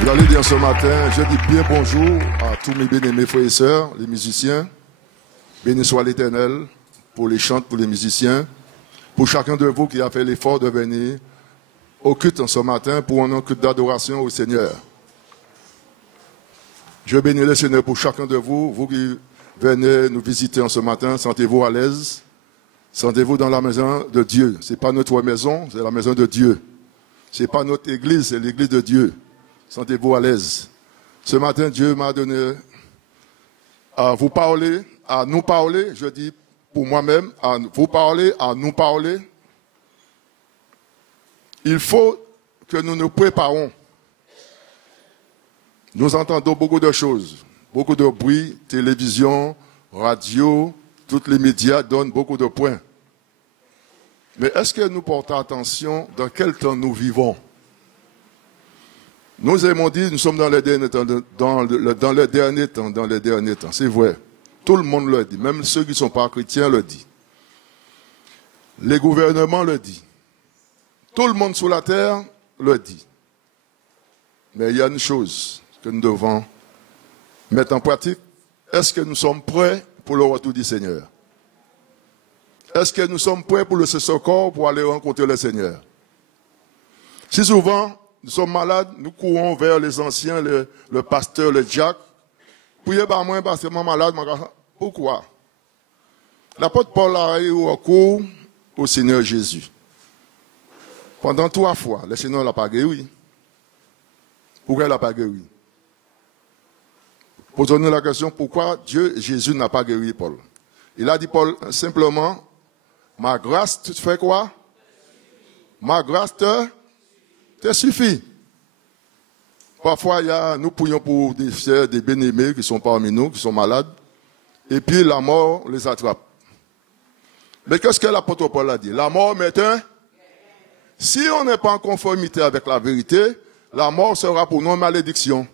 Je vais dire ce matin, je dis bien bonjour à tous mes bien-aimés frères et sœurs, les musiciens. Béni soit l'Éternel pour les chants, pour les musiciens, pour chacun de vous qui a fait l'effort de venir au culte ce matin pour un culte d'adoration au Seigneur. Je bénis le Seigneur pour chacun de vous, vous qui venez nous visiter en ce matin. Sentez-vous à l'aise, sentez-vous dans la maison de Dieu. Ce n'est pas notre maison, c'est la maison de Dieu. Ce n'est pas notre église, c'est l'église de Dieu. Sentez-vous à l'aise. Ce matin, Dieu m'a donné à vous parler, à nous parler, je dis pour moi-même, à vous parler, à nous parler. Il faut que nous nous préparons. Nous entendons beaucoup de choses, beaucoup de bruit, télévision, radio, tous les médias donnent beaucoup de points. Mais est-ce que nous portons attention dans quel temps nous vivons? Nous aimons dire, nous sommes dans les derniers temps, dans les derniers temps, c'est vrai. Tout le monde le dit, même ceux qui ne sont pas chrétiens le disent. Les gouvernements le disent. Tout le monde sur la terre le dit. Mais il y a une chose que nous devons mettre en pratique. Est-ce que nous sommes prêts pour le retour du Seigneur? Est-ce que nous sommes prêts pour le secours, pour aller rencontrer le Seigneur? Si souvent, nous sommes malades, nous courons vers les anciens, le pasteur, le diacre. Priez par moi parce que je suis malade. Pourquoi? L'apôtre Paul a eu recours au Seigneur Jésus. Pendant 3 fois, le Seigneur ne l'a pas guéri. Pourquoi il n'a pas guéri? Posons-nous la question, pourquoi Jésus n'a pas guéri Paul? Il a dit Paul simplement, ma grâce te fait quoi? Ma grâce te suffit. Parfois, nous prions pour des bien-aimés qui sont parmi nous, qui sont malades, et puis la mort les attrape. Mais qu'est-ce que l'apôtre Paul a dit? La mort met un. Si on n'est pas en conformité avec la vérité, la mort sera pour nous une malédiction,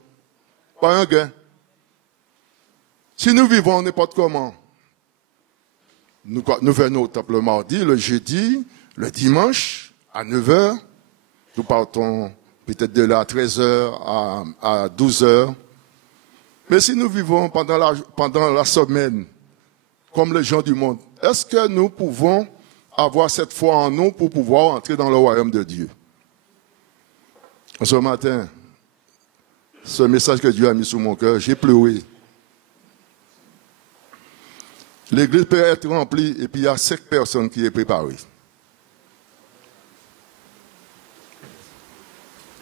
pas un gain. Si nous vivons n'importe comment, nous venons au temple le mardi, le jeudi, le dimanche, à 9h, nous partons peut-être de là à 13h, à 12h. Mais si nous vivons pendant la semaine, comme les gens du monde, est-ce que nous pouvons avoir cette foi en nous pour pouvoir entrer dans le royaume de Dieu? Ce matin, ce message que Dieu a mis sur mon cœur, j'ai pleuré. L'église peut être remplie et puis il y a 5 personnes qui sont préparées.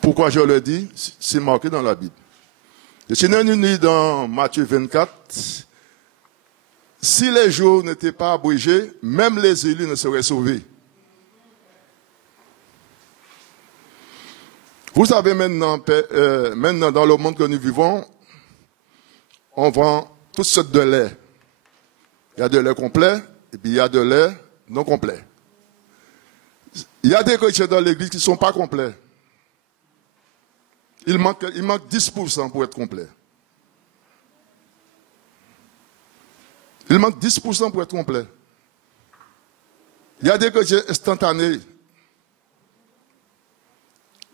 Pourquoi je le dis? C'est marqué dans la Bible. Le Seigneur nous dit dans Matthieu 24, si les jours n'étaient pas abrégés, même les élus ne seraient sauvés. Vous savez maintenant dans le monde que nous vivons, on vend toutes sortes de lait. Il y a de lait complet et puis il y a de lait non complet. Il y a des chrétiens dans l'église qui ne sont pas complets. Il manque 10% pour être complet. Il manque 10% pour être complet. Il y a des chrétiens instantanés.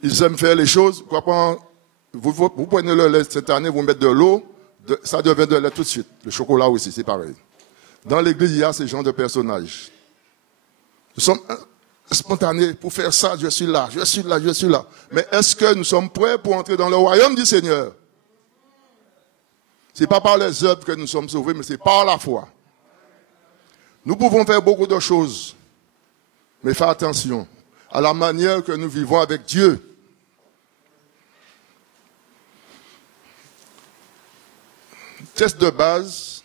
Ils aiment faire les choses. Vous prenez le lait cette année, vous mettez de l'eau, ça devient de lait tout de suite. Le chocolat aussi, c'est pareil. Dans l'église, il y a ce genre de personnages. Nous sommes spontanés pour faire ça, je suis là, je suis là, je suis là. Mais est-ce que nous sommes prêts pour entrer dans le royaume du Seigneur? Ce n'est pas par les œuvres que nous sommes sauvés, mais c'est par la foi. Nous pouvons faire beaucoup de choses, mais faites attention à la manière que nous vivons avec Dieu. Test de base,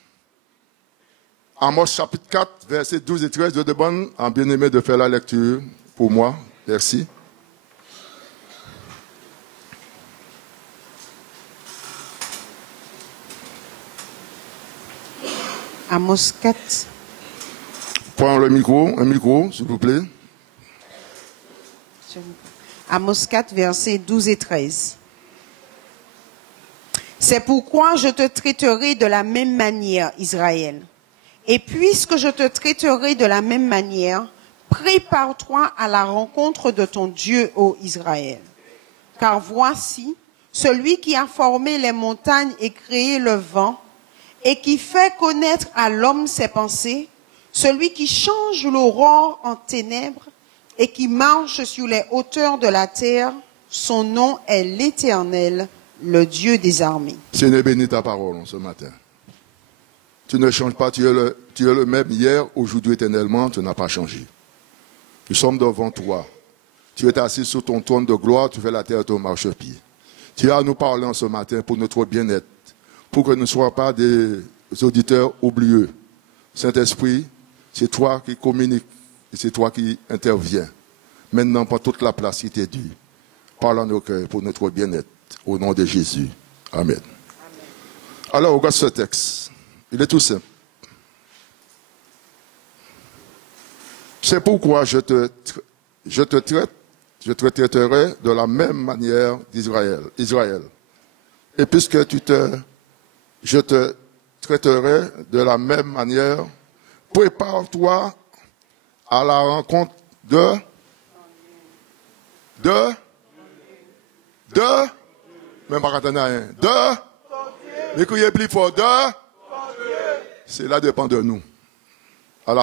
Amos chapitre 4, versets 12 et 13, je demande à bien-aimé de faire la lecture pour moi. Merci. Amos 4. Prends un micro, s'il vous plaît. Amos 4, versets 12 et 13. C'est pourquoi je te traiterai de la même manière, Israël. Et puisque je te traiterai de la même manière, prépare-toi à la rencontre de ton Dieu, ô Israël. Car voici, celui qui a formé les montagnes et créé le vent, et qui fait connaître à l'homme ses pensées, celui qui change l'aurore en ténèbres et qui marche sur les hauteurs de la terre, son nom est l'Éternel, le Dieu des armées. Seigneur, bénis ta parole ce matin. Tu ne changes pas, tu es le même hier, aujourd'hui, éternellement, tu n'as pas changé. Nous sommes devant toi. Tu es assis sur ton trône de gloire, tu fais la terre ton marchepied. Tu as à nous parler ce matin pour notre bien-être, pour que nous ne soyons pas des auditeurs oublieux. Saint-Esprit, c'est toi qui communiques et c'est toi qui interviens. Maintenant, prends toute la place qui t'est due. Parle à nos cœurs pour notre bien-être. Au nom de Jésus. Amen. Amen. Alors, regarde ce texte. Il est tout simple. C'est pourquoi je te traiterai de la même manière d'Israël. Et puisque je te traiterai de la même manière, prépare-toi à la rencontre même pas rien. Mais qu'il y ait plus fort cela dépend de nous. À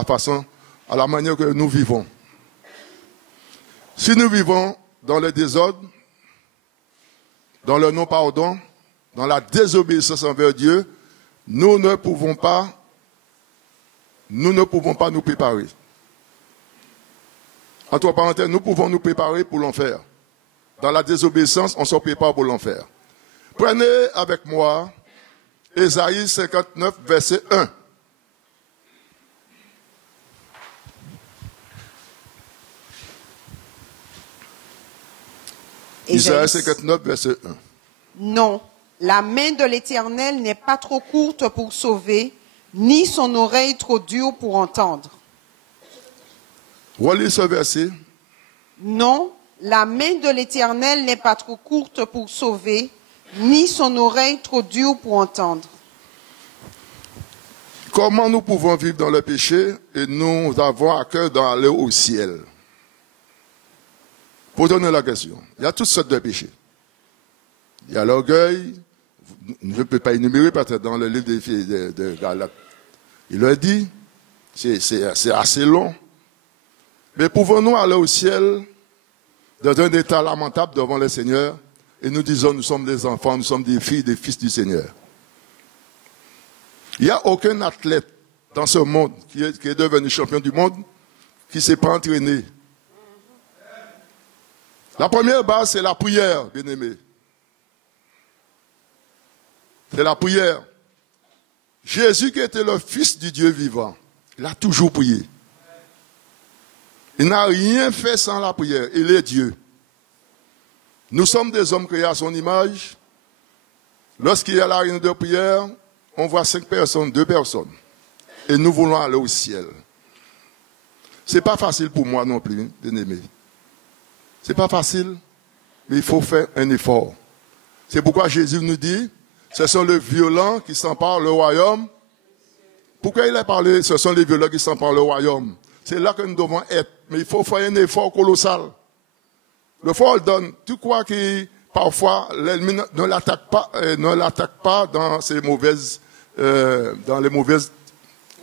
la manière que nous vivons. Si nous vivons dans le désordre, dans le non-pardon, dans la désobéissance envers Dieu, nous ne pouvons pas nous préparer. Entre parenthèses, nous pouvons nous préparer pour l'enfer. Dans la désobéissance, on se prépare pour l'enfer. Prenez avec moi Ésaïe 59, verset 1. Ésaïe 59, verset 1. Non, la main de l'Éternel n'est pas trop courte pour sauver, ni son oreille trop dure pour entendre. Relis ce verset. Non, la main de l'Éternel n'est pas trop courte pour sauver, ni son oreille trop dure pour entendre. Comment nous pouvons vivre dans le péché et nous avons à cœur d'aller au ciel? Pour donner la question, il y a toutes sortes de péchés. Il y a l'orgueil, je ne peux pas énumérer parce que dans le livre de Galates, il a dit, c'est assez long. Mais pouvons-nous aller au ciel dans un état lamentable devant le Seigneur et nous disons nous sommes des enfants, nous sommes des filles, des fils du Seigneur? Il n'y a aucun athlète dans ce monde qui est devenu champion du monde qui ne s'est pas entraîné. La première base, c'est la prière, bien-aimé. C'est la prière. Jésus, qui était le Fils du Dieu vivant, il a toujours prié. Il n'a rien fait sans la prière. Il est Dieu. Nous sommes des hommes créés à son image. Lorsqu'il y a la réunion de prière, on voit 5 personnes, 2 personnes. Et nous voulons aller au ciel. Ce n'est pas facile pour moi non plus, bien-aimé. Ce n'est pas facile, mais il faut faire un effort. C'est pourquoi Jésus nous dit, ce sont les violents qui s'emparent le royaume. Pourquoi il a parlé, ce sont les violents qui s'emparent le royaume? C'est là que nous devons être. Mais il faut faire un effort colossal. Le fort donne. Tu crois que parfois l'ennemi ne l'attaque pas dans les mauvaises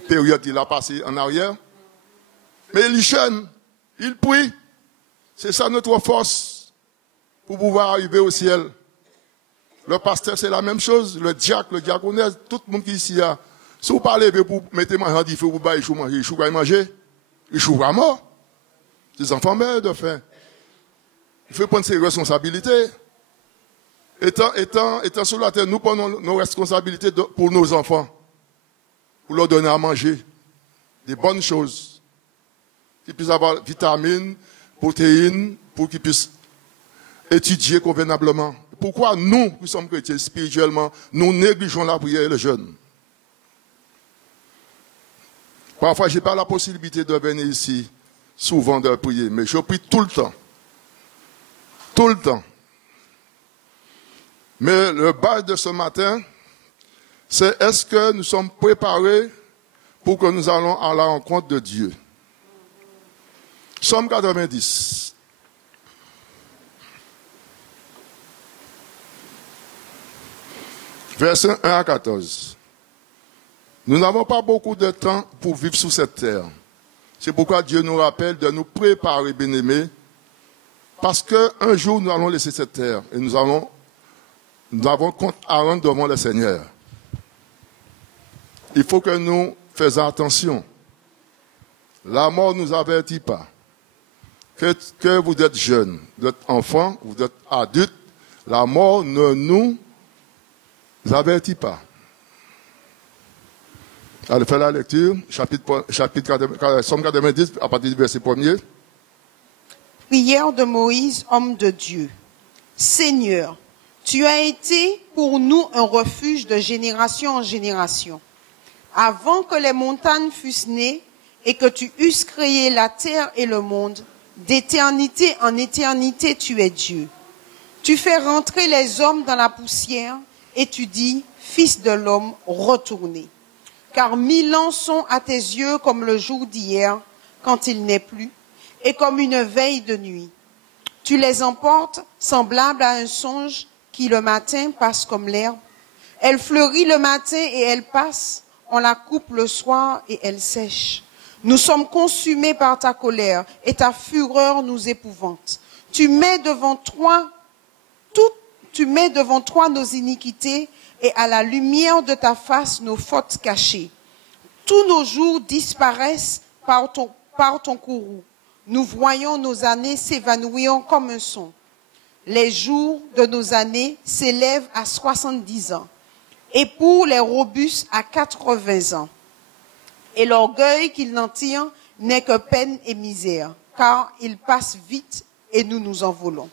périodes qu'il a passées en arrière. Mais il chaîne, il prie. C'est ça notre force pour pouvoir arriver au ciel. Le pasteur, c'est la même chose. Le diacre, le diaconesse, tout le monde qui est ici. Si vous parlez pour mettre ma hand, il faut vous bailler, il faut manger. Il faut à mort. Les enfants meurent de faim. Il faut prendre ses responsabilités. Étant sur la terre, nous prenons nos responsabilités pour nos enfants. Pour leur donner à manger. Des bonnes choses. Qu'ils puissent avoir vitamines, protéines, pour qu'ils puissent étudier convenablement. Pourquoi nous, qui sommes chrétiens spirituellement, nous négligeons la prière et le jeûne? Parfois, je n'ai pas la possibilité de venir ici, souvent de prier, mais je prie tout le temps. Tout le temps. Mais le bas de ce matin, c'est est-ce que nous sommes préparés pour que nous allons à la rencontre de Dieu? Psaume 90. Versets 1 à 14. Nous n'avons pas beaucoup de temps pour vivre sur cette terre. C'est pourquoi Dieu nous rappelle de nous préparer, bien-aimés, parce qu'un jour nous allons laisser cette terre et nous avons compte à rendre devant le Seigneur. Il faut que nous fassions attention. La mort ne nous avertit pas. Que vous êtes jeune, vous êtes enfant, vous êtes adulte, la mort ne nous avertit pas. Allez faire la lecture, Somme 90, à partir du verset 1er. Prière de Moïse, homme de Dieu. Seigneur, tu as été pour nous un refuge de génération en génération. Avant que les montagnes fussent nées et que tu eusses créé la terre et le monde, d'éternité en éternité tu es Dieu. Tu fais rentrer les hommes dans la poussière et tu dis, Fils de l'homme, retournez. Car 1000 ans sont à tes yeux comme le jour d'hier, quand il n'est plus, et comme une veille de nuit. Tu les emportes semblables à un songe qui le matin passe comme l'herbe. Elle fleurit le matin et elle passe, on la coupe le soir et elle sèche. Nous sommes consumés par ta colère et ta fureur nous épouvante. Tu mets devant toi nos iniquités et à la lumière de ta face nos fautes cachées. Tous nos jours disparaissent par ton courroux. Nous voyons nos années s'évanouir comme un son. Les jours de nos années s'élèvent à 70 ans et pour les robustes à 80 ans. Et l'orgueil qu'ils n'en tirent n'est que peine et misère, car ils passent vite et nous nous envolons.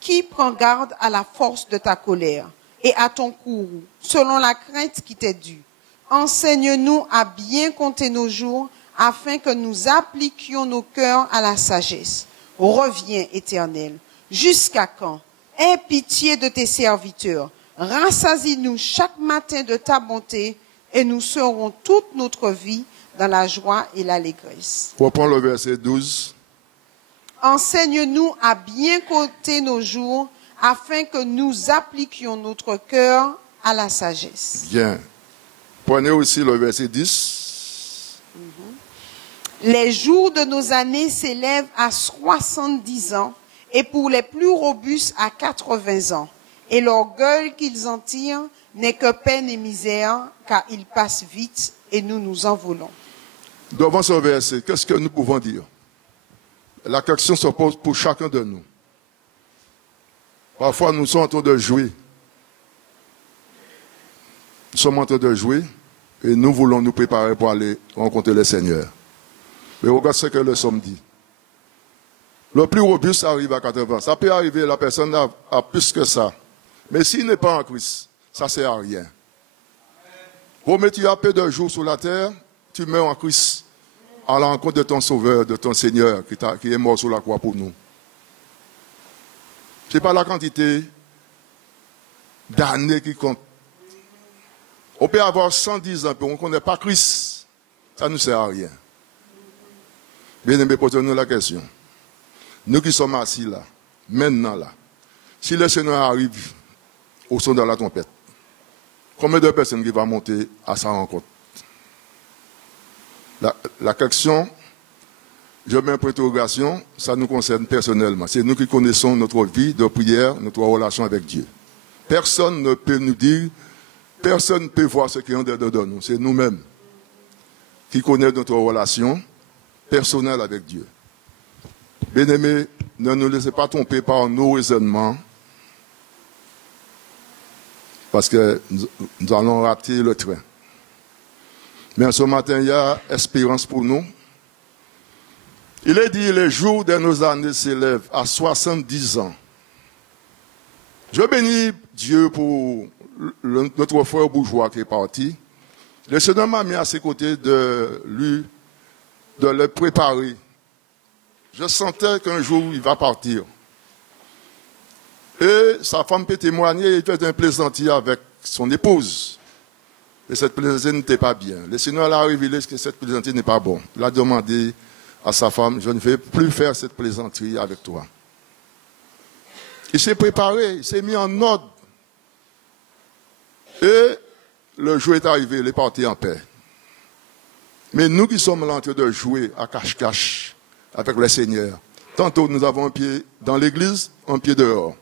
Qui prend garde à la force de ta colère et à ton courroux, selon la crainte qui t'est due? Enseigne-nous à bien compter nos jours, afin que nous appliquions nos cœurs à la sagesse. Reviens, Éternel. Jusqu'à quand? Aie pitié de tes serviteurs. Rassasie-nous chaque matin de ta bonté, et nous serons toute notre vie dans la joie et l'allégresse. Reprends le verset 12. Enseigne-nous à bien compter nos jours, afin que nous appliquions notre cœur à la sagesse. Bien. Prenez aussi le verset 10. Les jours de nos années s'élèvent à 70 ans, et pour les plus robustes à 80 ans. Et l'orgueil qu'ils en tirent n'est que peine et misère, car ils passent vite et nous nous envolons. Devant ce verset, qu'est-ce que nous pouvons dire? La question se pose pour chacun de nous. Parfois, nous sommes en train de jouer. Nous sommes en train de jouer et nous voulons nous préparer pour aller rencontrer le Seigneur. Mais regarde ce que le Somme dit. Le plus robuste arrive à 80. Ça peut arriver, la personne a plus que ça. Mais s'il n'est pas en Christ, ça ne sert à rien. Mais tu as peu de jours sur la terre, tu meurs en Christ, à la rencontre de ton Sauveur, de ton Seigneur, qui est mort sur la croix pour nous. Ce n'est pas la quantité d'années qui compte. On peut avoir 110 ans, mais on ne connaît pas Christ. Ça ne nous sert à rien. Bien aimé, posez-nous la question. Nous qui sommes assis là, maintenant là, si le Seigneur arrive au son de la trompette, combien de personnes qui vont monter à sa rencontre? La question, je mets un point d'interrogation, ça nous concerne personnellement. C'est nous qui connaissons notre vie de prière, notre relation avec Dieu. Personne ne peut nous dire, personne ne peut voir ce qui est en dedans de nous. C'est nous-mêmes qui connaissons notre relation personnelle avec Dieu. Bien-aimés, ne nous laissez pas tromper par nos raisonnements, parce que nous allons rater le train. Mais ce matin, il y a espérance pour nous. Il est dit, les jours de nos années s'élèvent à 70 ans. Je bénis Dieu pour notre frère bourgeois qui est parti. Le Seigneur m'a mis à ses côtés de le préparer. Je sentais qu'un jour, il va partir. Et sa femme peut témoigner, il fait un plaisantier avec son épouse. Et cette plaisanterie n'était pas bien. Le Seigneur l'a révélé que cette plaisanterie n'est pas bonne. Il a demandé à sa femme, je ne vais plus faire cette plaisanterie avec toi. Il s'est préparé, il s'est mis en ordre. Et le jour est arrivé, il est parti en paix. Mais nous qui sommes là en train de jouer à cache-cache avec le Seigneur, tantôt nous avons un pied dans l'église, un pied dehors.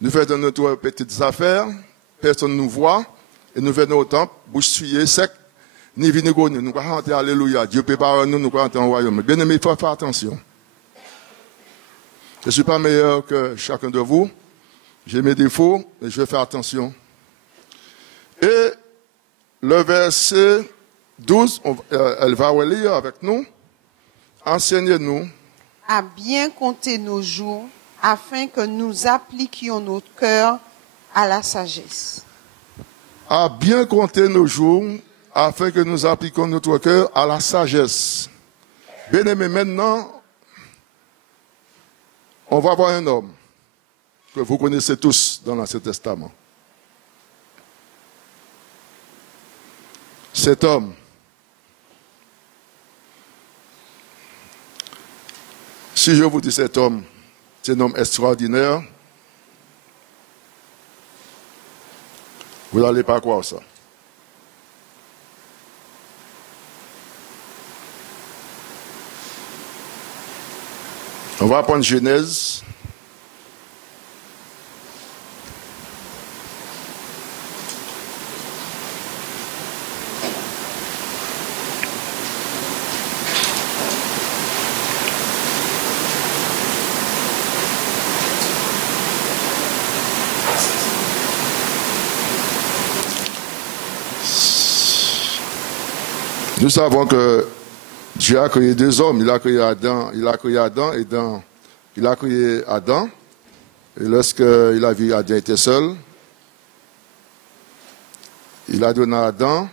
Nous faisons notre petites affaires, personne ne nous voit, et nous venons au temple, bouche souillée, sec, ni vinegone. Nous allons chanter Alléluia. Dieu prépare nous, nous allons entrer au royaume. Bien aimé, il faut faire attention. Je ne suis pas meilleur que chacun de vous. J'ai mes défauts, mais je vais faire attention. Et le verset 12, elle va lire avec nous. Enseignez-nous à bien compter nos jours, afin que nous appliquions notre cœur à la sagesse. À bien compter nos jours, afin que nous appliquions notre cœur à la sagesse. Bien aimé, maintenant, on va voir un homme que vous connaissez tous dans l'Ancien Testament. Cet homme, si je vous dis cet homme, c'est un homme extraordinaire, vous n'allez pas croire ça. On va prendre Genèse. Nous savons que Dieu a créé deux hommes. Il a créé Adam, il a créé Adam. Et lorsqu'il a vu Adam était seul, il a donné à Adam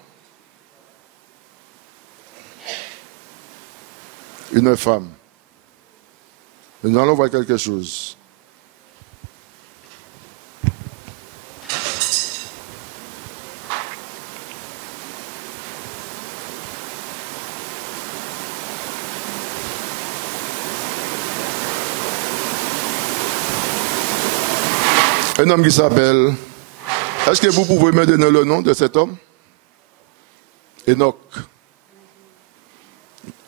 une femme. Nous allons voir quelque chose. Un homme qui s'appelle... Est-ce que vous pouvez me donner le nom de cet homme? Enoch.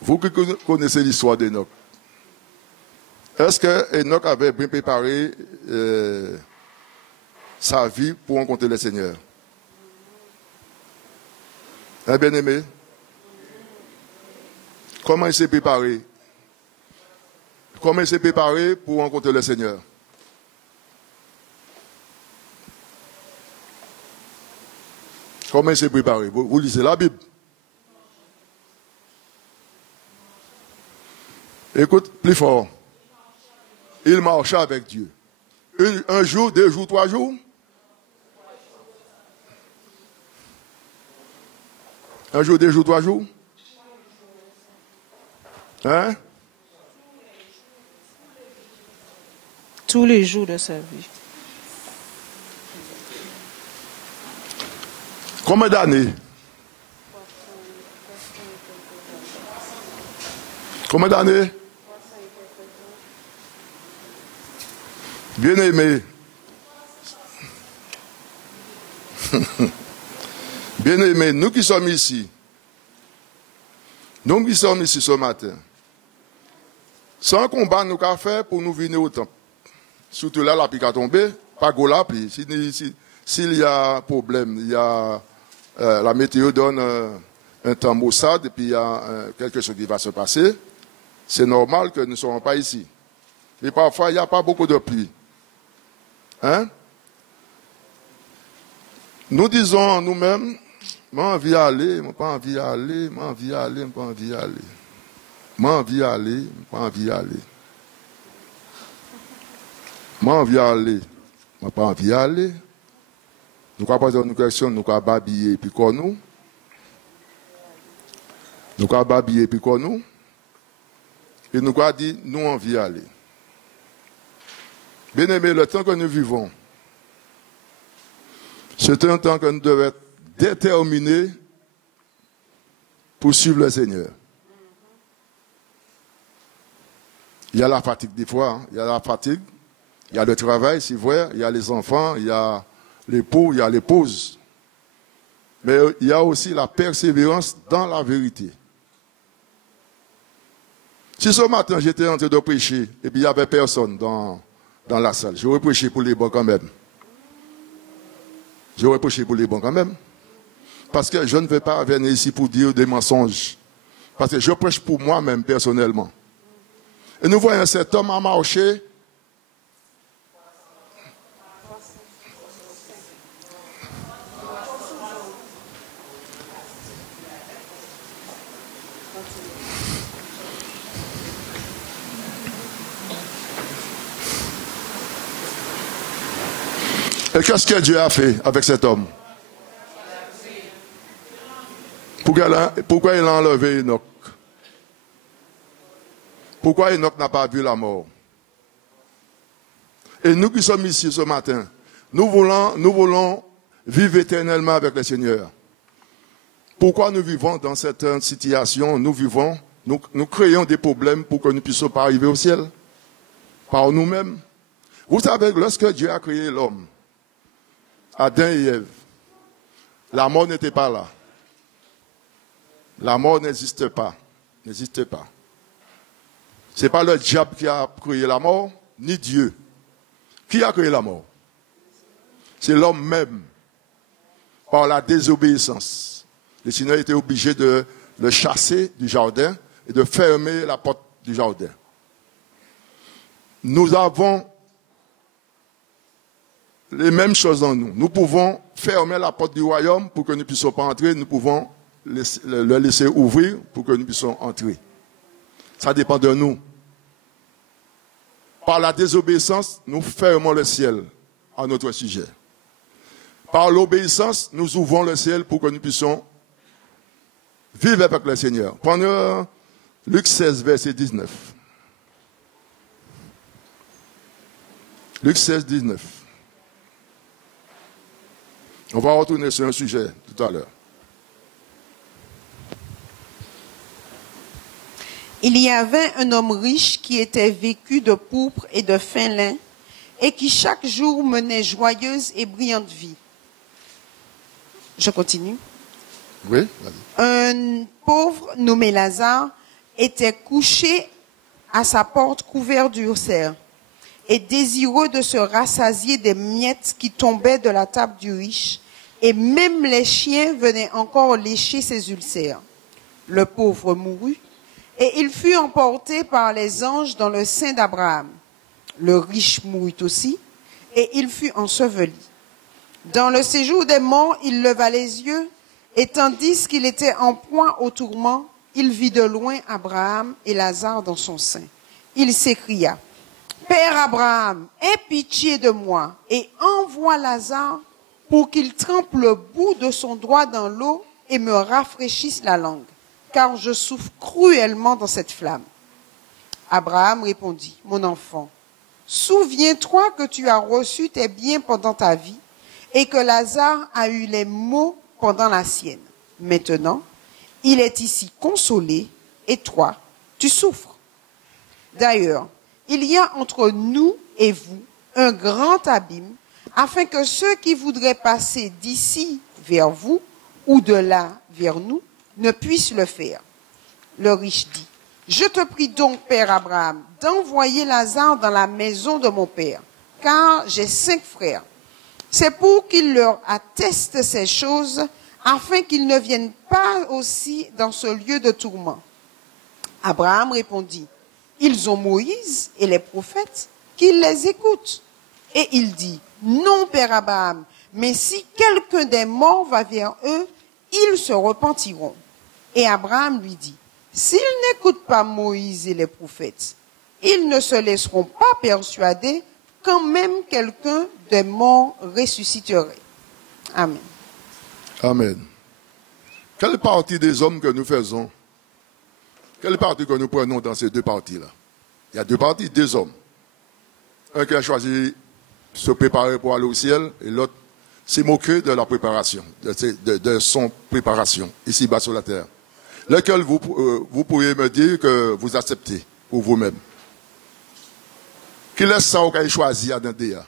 Vous qui connaissez l'histoire d'Enoch. Est-ce que Enoch avait bien préparé sa vie pour rencontrer le Seigneur? Hein, bien-aimé? Comment il s'est préparé? Comment il s'est préparé pour rencontrer le Seigneur? Comment il s'est préparé? Vous lisez la Bible. Écoute, plus fort. Il marcha avec Dieu. Un jour, 2 jours, 3 jours. Un jour, 2 jours, 3 jours. Hein? Tous les jours de sa vie. Combien d'années? Combien d'années? Bien aimé. Bien aimé, nous qui sommes ici ce matin, sans combat nous avons fait pour nous venir au temple. Surtout là, la pique a tombé, pas go là, puis s'il y a problème, il y a la météo donne un temps maussade et puis il y a quelque chose qui va se passer. C'est normal que nous ne soyons pas ici. Mais parfois, il n'y a pas beaucoup de pluie. Hein? Nous disons nous-mêmes, moi envie d'aller, moi pas envie d'aller, moi envie d'aller, moi pas envie d'aller. Moi envie d'aller, moi pas envie d'aller. Moi envie d'aller, moi pas envie d'aller. Nous avons posé une question, nous avons babillé puis quoi nous? Nous avons babillé puis quoi nous? Et nous avons dit, nous envie d'aller. Bien aimé, le temps que nous vivons, c'est un temps que nous devons être déterminés pour suivre le Seigneur. Il y a la fatigue des fois, hein. Il y a la fatigue, il y a le travail, c'est vrai, il y a les enfants, il y a l'époux, il y a l'épouse. Mais il y a aussi la persévérance dans la vérité. Si ce matin j'étais en train de prêcher et puis il n'y avait personne dans la salle, j'aurais prêché pour les bons quand même. J'aurais prêché pour les bons quand même. Parce que je ne vais pas venir ici pour dire des mensonges. Parce que je prêche pour moi-même personnellement. Et nous voyons cet homme à marcher. Et qu'est-ce que Dieu a fait avec cet homme? Pourquoi il a enlevé Enoch? Pourquoi Enoch n'a pas vu la mort? Et nous qui sommes ici ce matin, nous voulons vivre éternellement avec le Seigneur. Pourquoi nous vivons dans cette situation? Nous créons des problèmes pour que nous ne puissions pas arriver au ciel par nous-mêmes. Vous savez, lorsque Dieu a créé l'homme, Adam et Ève, la mort n'était pas là. La mort n'existe pas. N'existe pas. Ce n'est pas le diable qui a créé la mort, ni Dieu. Qui a créé la mort? C'est l'homme même, par la désobéissance. Le Seigneur était obligé de le chasser du jardin et de fermer la porte du jardin. Nous avons les mêmes choses en nous. Nous pouvons fermer la porte du royaume pour que nous ne puissions pas entrer. Nous pouvons le laisser ouvrir pour que nous puissions entrer. Ça dépend de nous. Par la désobéissance, nous fermons le ciel à notre sujet. Par l'obéissance, nous ouvrons le ciel pour que nous puissions vivre avec le Seigneur. Prenez Luc 16, verset 19. Luc 16, 19. On va retourner sur un sujet tout à l'heure. Il y avait un homme riche qui était vêtu de pourpre et de fin lin et qui chaque jour menait joyeuse et brillante vie. Je continue. Oui, vas-y. Un pauvre nommé Lazare était couché à sa porte couvert d'ulcères et désireux de se rassasier des miettes qui tombaient de la table du riche, et même les chiens venaient encore lécher ses ulcères. Le pauvre mourut, et il fut emporté par les anges dans le sein d'Abraham. Le riche mourut aussi, et il fut enseveli. Dans le séjour des morts, il leva les yeux, et tandis qu'il était en proie au tourment, il vit de loin Abraham et Lazare dans son sein. Il s'écria: Père Abraham, aie pitié de moi, et envoie Lazare pour qu'il trempe le bout de son doigt dans l'eau et me rafraîchisse la langue, car je souffre cruellement dans cette flamme. Abraham répondit: Mon enfant, souviens-toi que tu as reçu tes biens pendant ta vie, et que Lazare a eu les maux pendant la sienne. Maintenant, il est ici consolé, et toi, tu souffres. D'ailleurs, il y a entre nous et vous un grand abîme, afin que ceux qui voudraient passer d'ici vers vous ou de là vers nous ne puissent le faire. Le riche dit: Je te prie donc, Père Abraham, d'envoyer Lazare dans la maison de mon père, car j'ai 5 frères. C'est pour qu'il leur atteste ces choses, afin qu'ils ne viennent pas aussi dans ce lieu de tourment. Abraham répondit: Ils ont Moïse et les prophètes, qu'ils les écoutent. Et il dit: Non, Père Abraham, mais si quelqu'un des morts va vers eux, ils se repentiront. Et Abraham lui dit: S'ils n'écoutent pas Moïse et les prophètes, ils ne se laisseront pas persuader quand même quelqu'un des morts ressusciterait. Amen. Amen. Quelle partie des hommes que nous faisons? Quelle partie que nous prenons dans ces deux parties-là? Il y a deux parties, deux hommes. Un qui a choisi se préparer pour aller au ciel, et l'autre s'est moqué de la préparation, de son préparation, ici-bas sur la terre. Lequel vous pourriez me dire que vous acceptez pour vous-même? Qui laisse ça au cas choisi à Dandéa?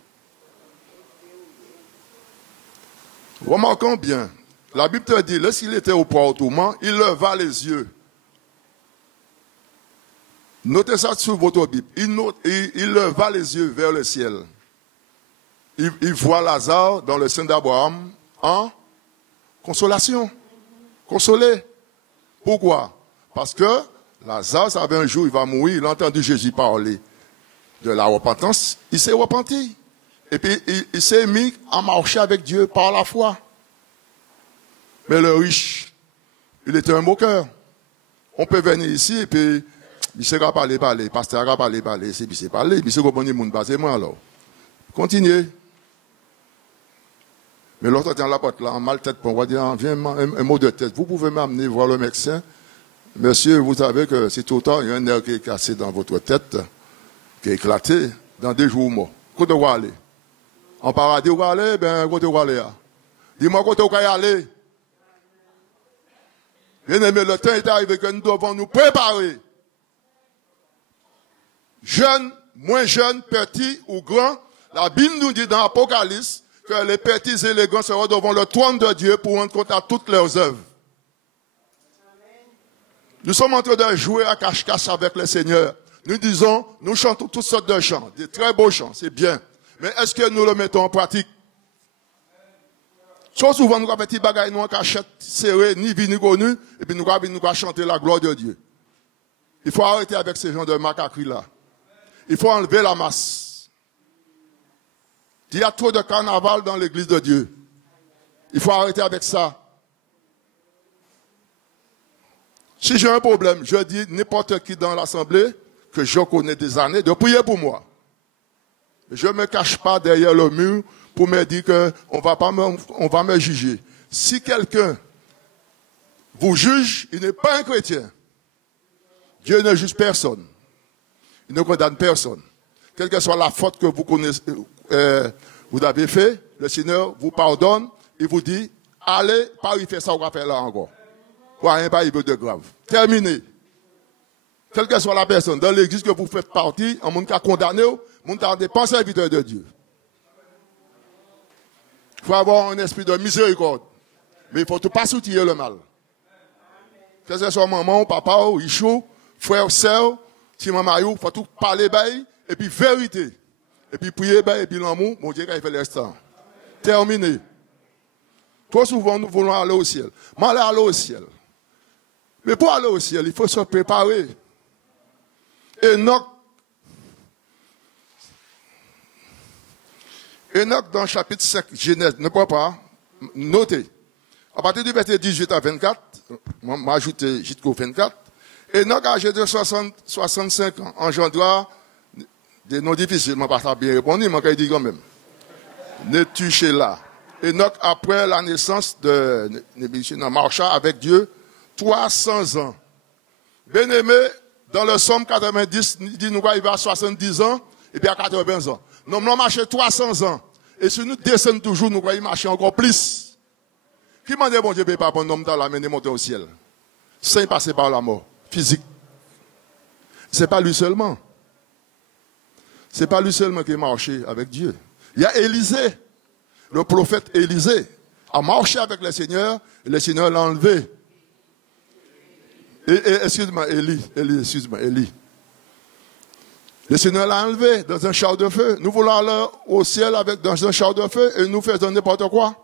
Remarquons bien, La Bible te dit, lorsqu'il était au port tourment, il leva les yeux. Notez ça sur votre Bible. Il leva les yeux vers le ciel. Il voit Lazare dans le sein d'Abraham en consolation. Consolé. Pourquoi? Parce que Lazare savait un jour il va mourir. Il a entendu Jésus parler de la repentance. Il s'est repenti. Et puis il s'est mis à marcher avec Dieu par la foi. Mais le riche, il était un moqueur. On peut venir ici et puis il sera parler, pasteur va parler, c'est puis c'est parler, puis c'est comprendre le monde, c'est moi alors. Continuez. Mais l'autre tient la porte là, en mal tête, on va dire, viens, un mot de tête. Vous pouvez m'amener voir le médecin. Monsieur, vous savez que c'est tout le temps, il y a un nerf qui est cassé dans votre tête, qui est éclaté, dans 2 jours morts. Côté où aller? En paradis où aller? Ben, côté où aller? Dis-moi côté où aller? Bien aimé, le temps est arrivé que nous devons nous préparer. Jeunes, moins jeunes, petits ou grands, la Bible nous dit dans l'Apocalypse que les petits et les grands seront devant le trône de Dieu pour rendre compte à toutes leurs œuvres. Nous sommes en train de jouer à cache-cache avec le Seigneur. Nous disons, nous chantons toutes sortes de chants, des très beaux chants, c'est bien. Mais est-ce que nous le mettons en pratique? Soit souvent nous avons des petits bagailles, nous en cachette, serrés, ni vie ni connu, et puis nous avons chanter la gloire de Dieu. Il faut arrêter avec ces gens de macaquerie là. Il faut enlever la masse. Il y a trop de carnaval dans l'église de Dieu. Il faut arrêter avec ça. Si j'ai un problème, je dis n'importe qui dans l'assemblée, que je connais des années, de prier pour moi. Je ne me cache pas derrière le mur pour me dire qu'on va me juger. Si quelqu'un vous juge, il n'est pas un chrétien. Dieu ne juge personne. Il ne condamne personne. Quelle que soit la faute que vous connaissez, vous avez fait, le Seigneur vous pardonne et vous dit, allez, pas y faire ça, on va faire là encore. Rien pas y de grave. Terminé. Quelle que soit la personne, dans l'église que vous faites partie, un monde qui a condamné, un monde qui a des pensées serviteurs de Dieu. Il faut avoir un esprit de miséricorde. Mais il ne faut pas soutenir le mal. Que ce soit maman, papa, ou Ichou, frère, sœur, si maman, il faut tout parler, et puis vérité. Et puis prier, et puis l'amour, mon Dieu, il fait l'instant. Terminé. Trop souvent, nous voulons aller au ciel. Mais aller au ciel. Mais pour aller au ciel, il faut se préparer. Enoch, dans le chapitre 5, Genèse, ne crois pas, notez. À partir du verset 18 à 24, m'a ajouté jusqu'au 24, Enoch, âgé de 65 ans, engendra des noms difficiles, je ne vais pas bien répondre, mais je dis quand même. Nethusélah. Enoch, après la naissance de Nébuchadnezzar, marcha avec Dieu 300 ans. Bien-aimé, dans le Somme 90, il dit nous arrivons à 70 ans et puis à 80 ans. Nous avons marché 300 ans. Et si nous descendons toujours, nous allons marcher encore plus. Qui m'a dit, bon Dieu, pas prendre l'homme dans la main et monter au ciel? Sans passer par la mort physique. Ce n'est pas lui seulement. Ce n'est pas lui seulement qui a marché avec Dieu. Il y a Élisée. Le prophète Élisée a marché avec le Seigneur et le Seigneur l'a enlevé. Excuse-moi, Élie. Le Seigneur l'a enlevé dans un char de feu. Nous voulons aller au ciel dans un char de feu et nous faisons n'importe quoi.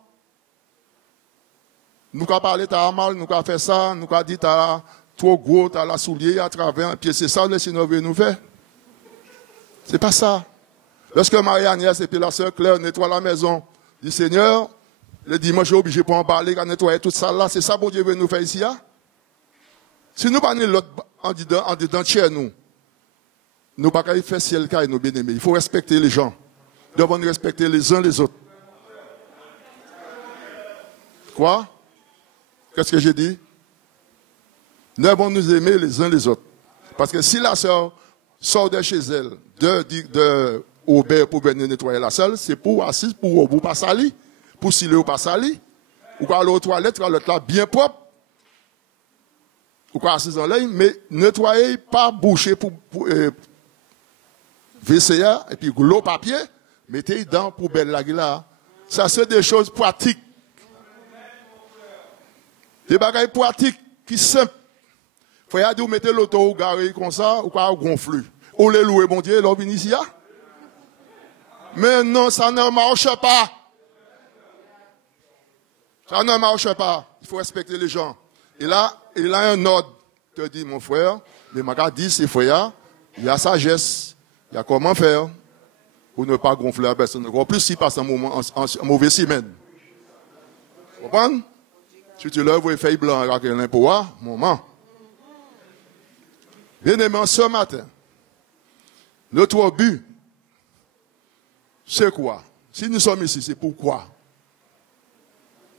Nous avons parlé, tu as mal, nous avons fait ça, nous avons dit, tu as trop gros, tu as la soulier à travers un pied. C'est ça le Seigneur veut nous faire. C'est pas ça. Lorsque Marie-Agnès et puis la sœur Claire nettoient la maison du Seigneur, le dimanche, je suis obligé pour emballer, à nettoyer toute ça là. C'est ça, bon Dieu veut nous faire ici. Hein? Si nous ne l'autre en dedans chez nous, nous ne pouvons pas faire ciel car nous bien aimés. Il faut respecter les gens. Nous devons nous respecter les uns les autres. Quoi? Qu'est-ce que j'ai dit? Nous devons nous aimer les uns les autres. Parce que si la sœur sort de chez elle, de Aubert pour venir nettoyer la salle, c'est pour assis, pour vous pas sali, pour s'il ou pas sali, ou aller aux toilettes, là bien propre. Ou quoi assis en ligne, mais nettoyer, pas boucher pour WC, et puis l'eau papier, mettez dans poubelle là. Ça, c'est des choses pratiques. Des bagailles pratiques qui sont simples. Faut y aller, vous mettez l'auto au garé comme ça, ou pas gonfler. Ou les louer, bon Dieu, l'homme ici. Mais non, ça ne marche pas. Ça ne marche pas. Il faut respecter les gens. Et là, il a un ordre. Te dit, mon frère, mais m'a dit, c'est frère, il y a sagesse. Il y a comment faire pour ne pas gonfler la personne. En plus, s'il passe un mauvais semaine. Vous comprenez? Si tu leur vois feuille blanc avec un impôt, moment. Bien aimé, ce matin, notre but, c'est quoi? Si nous sommes ici, c'est pourquoi?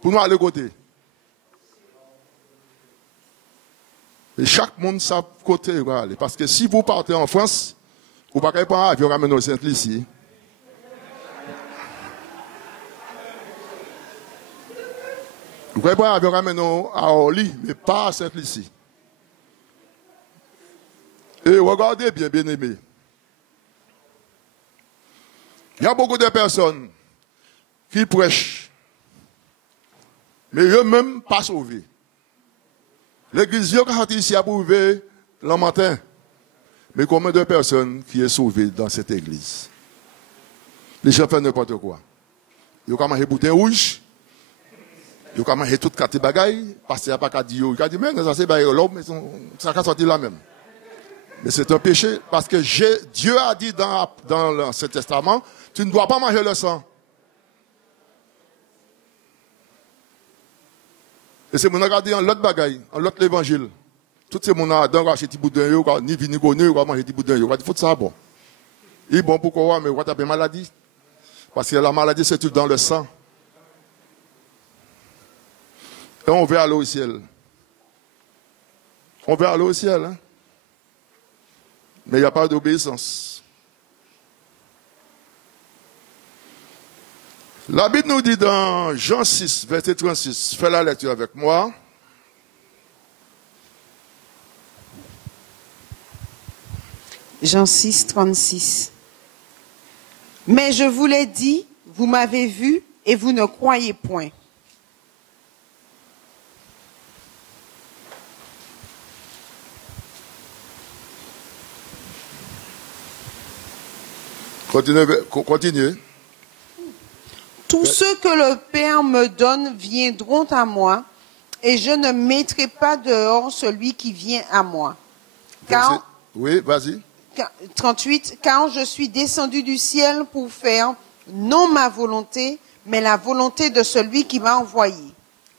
Pour nous aller côté. Et chaque monde sait côté où aller. Parce que si vous partez en France, vous ne pouvez pas prendre un avion ramener au Saint-Lucie. Vous pouvez prendre un avion ramener à Orly, mais pas à Saint-Lucie. Et regardez bien, bien aimé. Il y a beaucoup de personnes qui prêchent, mais eux-mêmes pas sauvés. L'église, quand ici a prouvé le matin, mais combien de personnes qui sont sauvées dans cette église? Les gens font n'importe quoi. Ils ont mangé bouteille rouge, ils ont mangé toutes quatre bagailles, parce qu'il n'y a pas qu'à dire, il a dit, mais ça c'est l'homme, mais ça a sorti là même. Mais c'est un péché, parce que Dieu a dit dans l'Ancien Testament, tu ne dois pas manger le sang. Et c'est mon regardé en l'autre bagaille, en l'autre l'évangile. Tous ces gens qui ont acheté des boudins, ni vini connu, ils ont mangé des boudins. Ils ont dit, faut ça bon. Et bon, pourquoi? Mais pourquoi tu as une maladie? Parce que la maladie, c'est tout dans le sang. Et on veut aller au ciel. On veut aller au ciel. Hein? Mais il n'y a pas d'obéissance. La Bible nous dit dans Jean 6, verset 36, fais la lecture avec moi. Jean 6, 36. Mais je vous l'ai dit, vous m'avez vu et vous ne croyez point. Continuez. Tous ceux que le Père me donne viendront à moi, et je ne mettrai pas dehors celui qui vient à moi. Car, oui, vas-y. 38. Car je suis descendu du ciel pour faire non ma volonté, mais la volonté de celui qui m'a envoyé.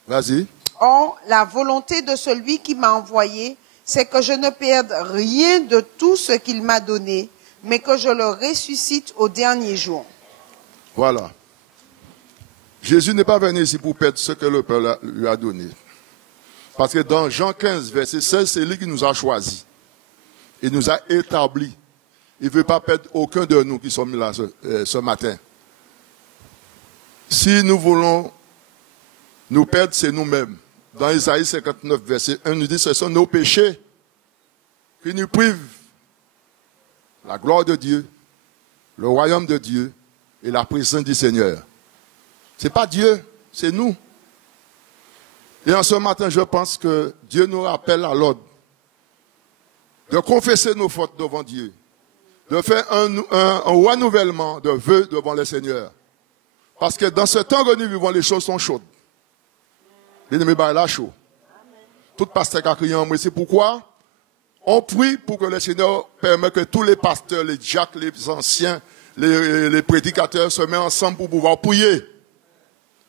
Vas-y. Or, la volonté de celui qui m'a envoyé, c'est que je ne perde rien de tout ce qu'il m'a donné, mais que je le ressuscite au dernier jour. Voilà. Jésus n'est pas venu ici pour perdre ce que le Père lui a donné. Parce que dans Jean 15, verset 16, c'est lui qui nous a choisis. Il nous a établis. Il ne veut pas perdre aucun de nous qui sommes là ce matin. Si nous voulons nous perdre, c'est nous-mêmes. Dans Isaïe 59, verset 1, nous dit que ce sont nos péchés qui nous privent la gloire de Dieu, le royaume de Dieu et la présence du Seigneur. Ce n'est pas Dieu, c'est nous. Et en ce matin, je pense que Dieu nous rappelle à l'ordre de confesser nos fautes devant Dieu, de faire un renouvellement de vœux devant le Seigneur. Parce que dans ce temps que nous vivons, les choses sont chaudes. L'ennemi est là chaud. Tout pasteur qui a crié en moi, c'est pourquoi on prie pour que le Seigneur permette que tous les pasteurs, les diacres, les anciens, les prédicateurs se mettent ensemble pour pouvoir prier.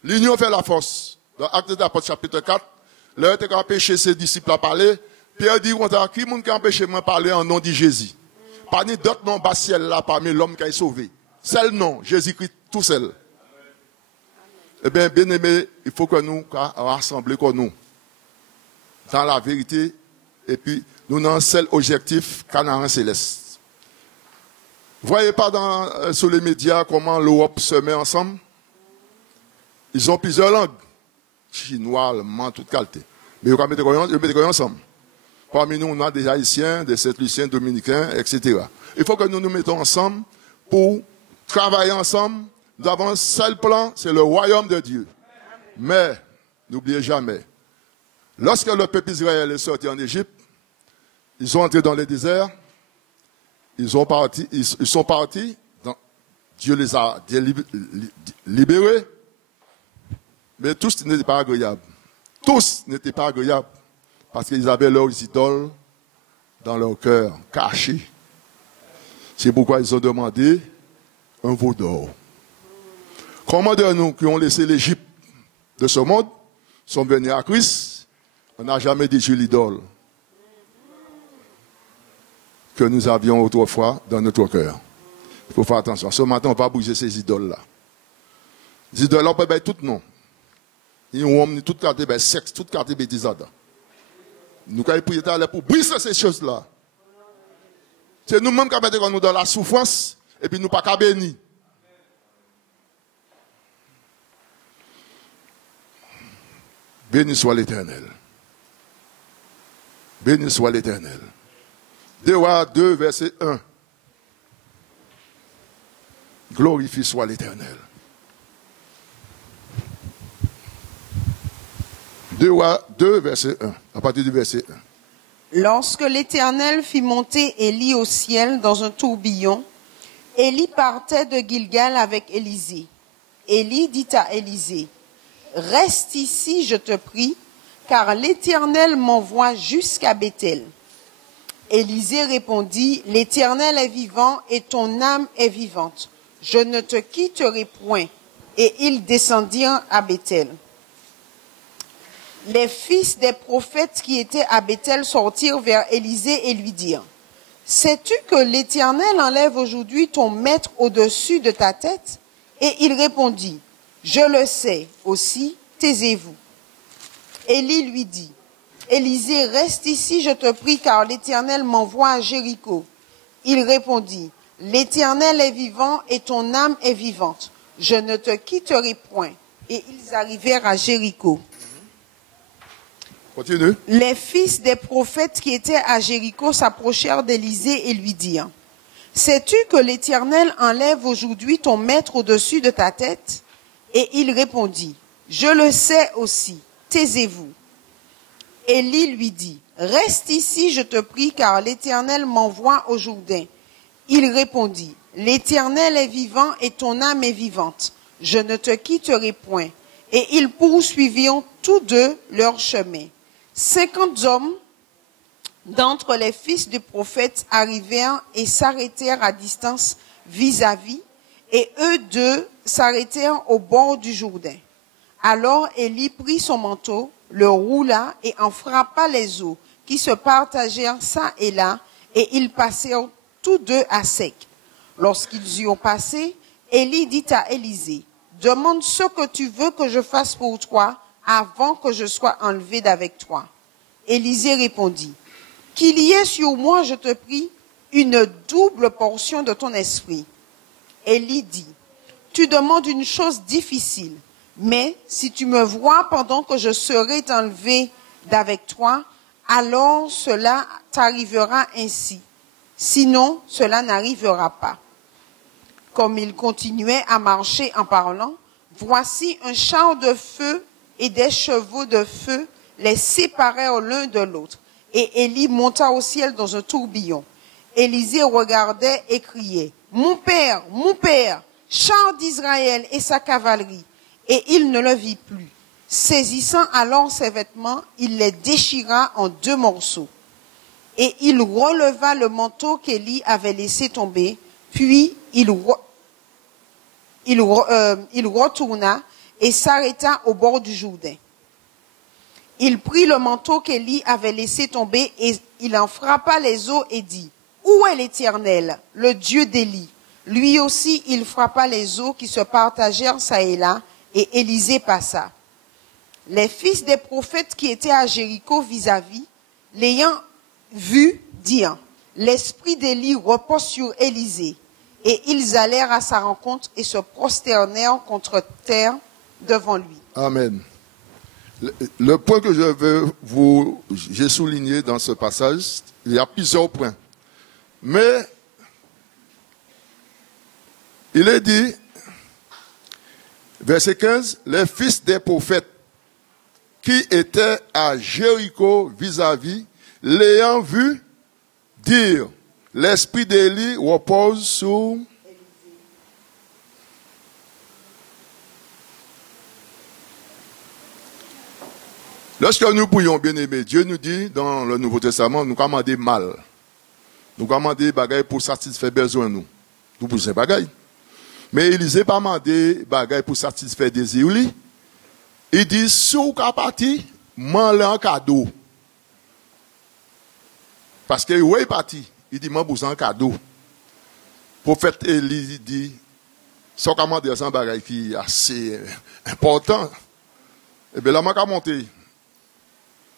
L'union fait la force. Dans Actes des Apôtres, chapitre 4, l'heure qui a empêché ses disciples à parler, Pierre dit, qui est-ce qui a empêché moi de parler en nom de Jésus? Parmi d'autres noms bas ciel là, parmi l'homme qui a sauvé. Seul nom, Jésus-Christ, tout seul. Eh bien, bien aimé, il faut que nous rassemblions comme nous. Dans la vérité, et puis, nous avons un seul objectif, Canaan céleste. Vous voyez pas sur les médias comment l'Europe se met ensemble? Ils ont plusieurs langues. Chinois, allemand, toute qualité. Mais ils mettent ensemble. Parmi nous, on a des Haïtiens, des Saint-Luciens, Dominicains, etc. Il faut que nous nous mettons ensemble pour travailler ensemble. Nous avons un seul plan, c'est le royaume de Dieu. Mais, n'oubliez jamais, Lorsque le peuple Israël est sorti en Égypte, ils sont entrés dans le désert, ils sont partis, Dieu les a libérés, mais tous n'étaient pas agréables. Tous n'étaient pas agréables, parce qu'ils avaient leurs idoles dans leur cœur, cachés. C'est pourquoi ils ont demandé un veau d'or. Comment de nous qui ont laissé l'Égypte de ce monde, sont venus à Christ, on n'a jamais détruit l'idole que nous avions autrefois dans notre cœur. Il faut faire attention. Ce matin, on va bouger ces idoles-là. Les idoles-là, on peut mettre tout non. Ils ont toute carte sexe, toute carte bêtise. Nous, quand ils prient pour briser ces choses-là, c'est nous-mêmes qui mettons dans la souffrance et puis nous pas qu'à bénir. Béni soit l'Éternel. Béni soit l'Éternel. 2 Rois 2, verset 1. Glorifié soit l'Éternel. 2 Rois 2, verset 1. À partir du verset 1. Lorsque l'Éternel fit monter Élie au ciel dans un tourbillon, Élie partait de Gilgal avec Élisée. Élie dit à Élisée, « Reste ici, je te prie, car l'Éternel m'envoie jusqu'à Béthel. » Élisée répondit, « L'Éternel est vivant et ton âme est vivante. Je ne te quitterai point. » Et ils descendirent à Béthel. Les fils des prophètes qui étaient à Béthel sortirent vers Élisée et lui dirent, « Sais-tu que l'Éternel enlève aujourd'hui ton maître au-dessus de ta tête ?» Et il répondit, « Je le sais aussi, taisez-vous. » Élie lui dit, « Élisée, reste ici, je te prie, car l'Éternel m'envoie à Jéricho. » Il répondit, « L'Éternel est vivant et ton âme est vivante. Je ne te quitterai point. » Et ils arrivèrent à Jéricho. Continue. Les fils des prophètes qui étaient à Jéricho s'approchèrent d'Élisée et lui dirent, « Sais-tu que l'Éternel enlève aujourd'hui ton maître au-dessus de ta tête ?» Et il répondit, « Je le sais aussi, taisez-vous. » Élie lui dit, « Reste ici, je te prie, car l'Éternel m'envoie au Jourdain. » Il répondit, « L'Éternel est vivant et ton âme est vivante. Je ne te quitterai point. » Et ils poursuivirent tous deux leur chemin. 50 hommes d'entre les fils du prophète arrivèrent et s'arrêtèrent à distance vis-à-vis, et eux deux s'arrêtèrent au bord du Jourdain. Alors Élie prit son manteau, le roula et en frappa les eaux, qui se partagèrent çà et là, et ils passèrent tous deux à sec. Lorsqu'ils y ont passé, Élie dit à Élisée, « Demande ce que tu veux que je fasse pour toi, avant que je sois enlevé d'avec toi. » Élisée répondit, « Qu'il y ait sur moi, je te prie, une double portion de ton esprit. » Élie dit, « Tu demandes une chose difficile, mais si tu me vois pendant que je serai enlevé d'avec toi, alors cela t'arrivera ainsi. Sinon, cela n'arrivera pas. » Comme il continuait à marcher en parlant, voici un char de feu et des chevaux de feu les séparèrent l'un de l'autre. Et Élie monta au ciel dans un tourbillon. Élisée regardait et criait, « Mon père, char d'Israël et sa cavalerie. » Et il ne le vit plus. Saisissant alors ses vêtements, il les déchira en 2 morceaux. Et il releva le manteau qu'Élie avait laissé tomber, puis il retourna et s'arrêta au bord du Jourdain. Il prit le manteau qu'Élie avait laissé tomber et il en frappa les eaux et dit, « Où est l'Éternel, le Dieu d'Élie ?» Lui aussi, il frappa les eaux qui se partagèrent çà et là, et Élisée passa. Les fils des prophètes qui étaient à Jéricho vis-à-vis, l'ayant vu, dirent, « L'esprit d'Élie repose sur Élisée. » Et ils allèrent à sa rencontre et se prosternèrent contre terre devant lui. Amen. Le point que j'ai souligné dans ce passage, il y a plusieurs points. Mais, il est dit, verset 15, les fils des prophètes qui était à Jéricho vis-à-vis, l'ayant vu, dire, l'esprit d'Élie repose sur... Lorsque nous prions, bien-aimés, Dieu nous dit dans le Nouveau Testament, nous commandons mal. Nous commandons des bagailles pour satisfaire besoin nous. Nous poussons des bagailles. Mais Élisée n'a pas demandé des bagailles pour satisfaire des désirs. Il dit, si vous êtes parti, m'en un cadeau. Parce que où est parti? Il dit, m'en un cadeau. Le prophète Élie dit, si vous commandez un bagaille qui est assez important, eh bien là, je vais monter.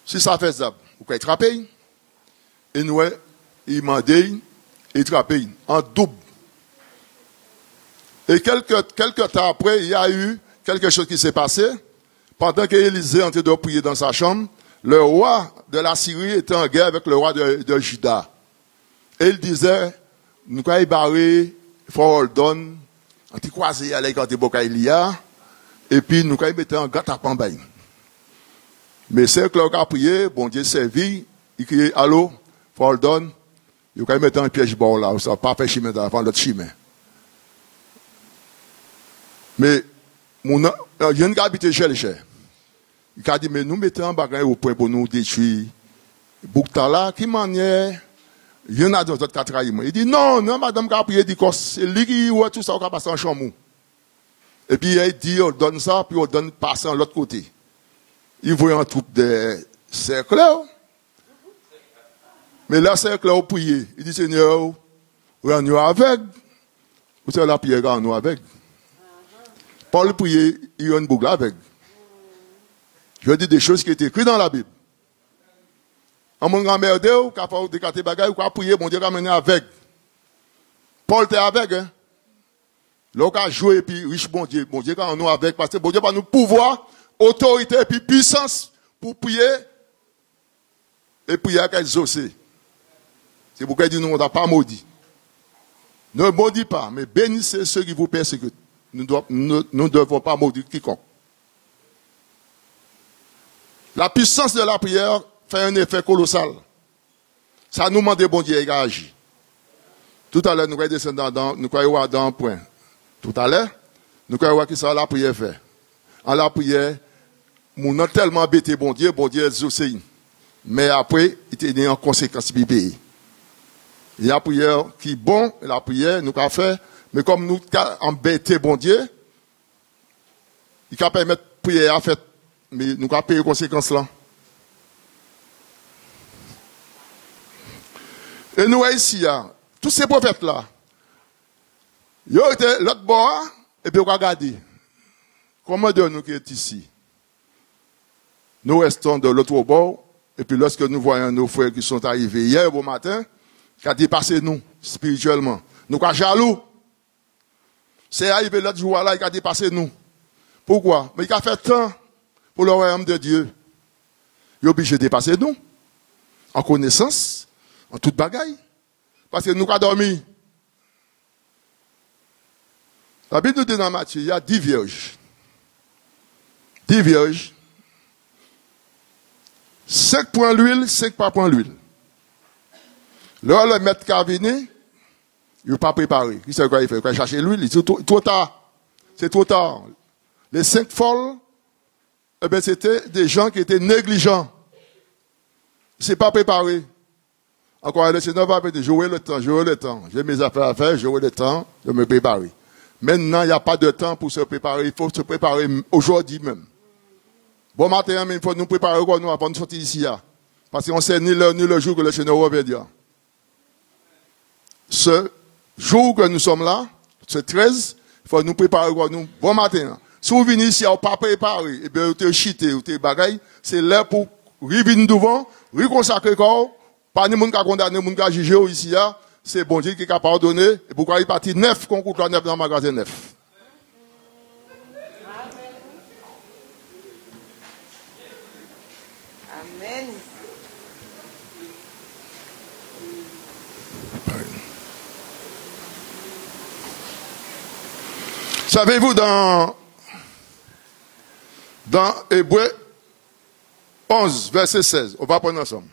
Si ça fait ça, vous pouvez attraper. Et nous, il m'a dit, il attraper en double. Et quelques temps après, il y a eu quelque chose qui s'est passé. Pendant qu'Élisée était de prier dans sa chambre, le roi de la Syrie était en guerre avec le roi de Juda. Et il disait, nous allons barrer, il faut le donner, on va croiser avec Bokaïlia, et puis nous allons mettre en gâte à Pambaï. Mais c'est que l'on a prié, bon Dieu servi, il crie, allô, faut le donner, il va mettre un piège bon là, ça va pas faire chemin avant l'autre chemin. Mais, il y a une qui habite chez les chers. Il a dit, mais nous mettons un bagage au point pour nous détruire. Bouktala, qui manière, il y en a d'autres qui ont trahi. Il dit, non, madame qui a prié, il dit, c'est lui qui voit tout ça, qui a passé en chambre. Et puis, il dit, on donne ça, puis on donne passer de l'autre côté. Il voit un troupe de cercles. Mais là, cercle au prier. Il dit, Seigneur, rends-nous avec. Vous savez, la prière, rends-nous avec. Paul priait, il y a une boucle avec. Je dis des choses qui étaient écrites dans la Bible. En mon grand-mère, qui a fait des quatre bagages, qui a prié, bon Dieu a mené avec. Paul était avec, hein. L'on a joué, et puis riche bon Dieu a nous avec, parce que bon Dieu a nous pouvoir, autorité, et puis puissance pour prier, et prier avec les ossés. C'est pourquoi il dit, nous, on n'a pas maudit. Ne maudit pas, mais bénissez ceux qui vous persécutent. Nous ne devons pas maudire quiconque. La puissance de la prière fait un effet colossal. Ça nous demande bon Dieu à agir. Tout à l'heure, nous allons descendre nous allons voir dans un point. Tout à l'heure, nous allons voir qui ça la prière fait. En la prière, nous avons tellement embêté bon Dieu est aussi. Mais après, il y a une conséquence bibée. Il y a la prière qui est bonne, la prière, nous avons fait. Mais comme nous avons embêté bon Dieu, il peut permettre de prier à fait, mais nous avons payé les conséquences là. Et nous ici, tous ces prophètes là, ils ont été l'autre bord, et puis on va regarder. Comment de nous qui est ici? Nous restons de l'autre bord, et puis lorsque nous voyons nos frères qui sont arrivés hier au matin, qui ont dépassé nous spirituellement, nous sommes jaloux. C'est arrivé l'autre jour là, il a dépassé nous. Pourquoi? Mais il a fait tant pour le royaume de Dieu. Il est obligé de dépasser nous. En connaissance, en toute bagaille. Parce que nous avons dormi. La Bible nous dit dans Matthieu, il y a 10 vierges. 10 vierges. 5 points l'huile, 5 pas points l'huile. Là, le maître qui a venu, il n'est pas préparé. Il sait quoi il fait? Il va chercher l'huile. Il dit trop tard. C'est trop tard. Les 5 folles, eh bien, c'était des gens qui étaient négligents. Il ne s'est pas préparé. Encore le Seigneur va dire, j'aurai le temps. J'ai mes affaires à faire, j'aurai le temps de me préparer. Maintenant, il n'y a pas de temps pour se préparer. Il faut se préparer aujourd'hui même. Bon matin, il faut nous préparer nous avant de sortir d'ici. Parce qu'on ne sait ni l'heure ni le jour que le Seigneur reviendra. Ce jour que nous sommes là, ce 13, il faut nous préparer nous. Bon matin. Si vous venez ici, vous n'avez pas préparé, et bien vous êtes chité, vous êtes bagaille, c'est là pour revenir devant, reconsacrer corps, pas de monde qui a condamné, monde qui a jugé ici, c'est bon Dieu qui a pardonné, et pourquoi il est parti 9 concours 9 dans le magasin 9. Amen. Savez-vous dans Hébreu 11, verset 16. On va prendre ensemble.